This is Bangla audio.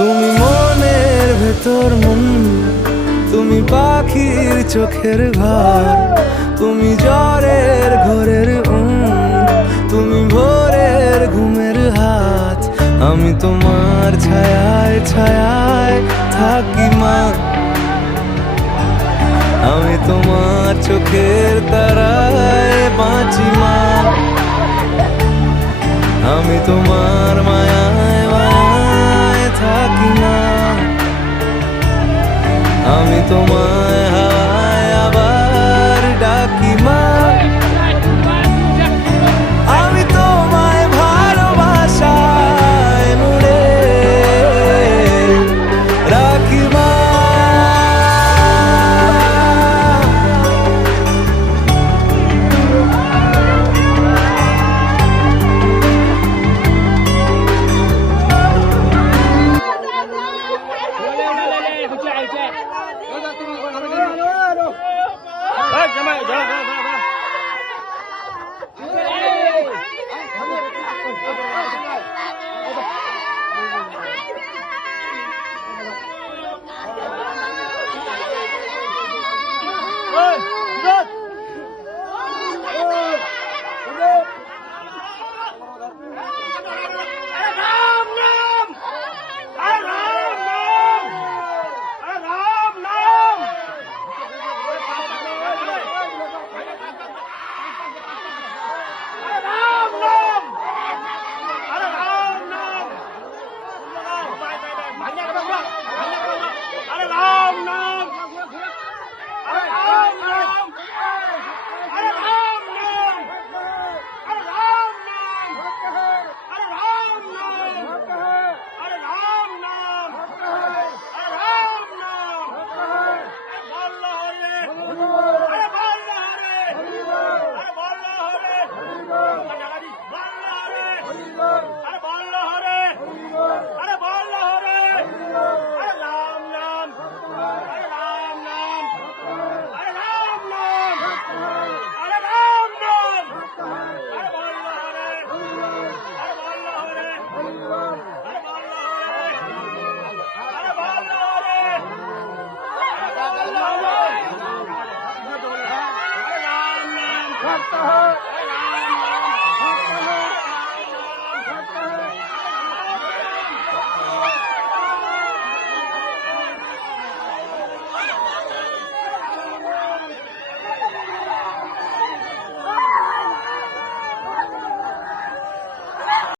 তুমি মনের ভেতর মন, তুমি পাখির চোখের ঘর, তুমি জ্বরের ঘোরের তুমি ভোরের ঘুমের হাত। আমি তোমার ছায়ায় ছায়ায় থাকি মা, আমি তোমার চোখের তারায় বাঁচি মা, আমি তোমার মায়ায় মায়ায় থাকি মা, আমি তোমার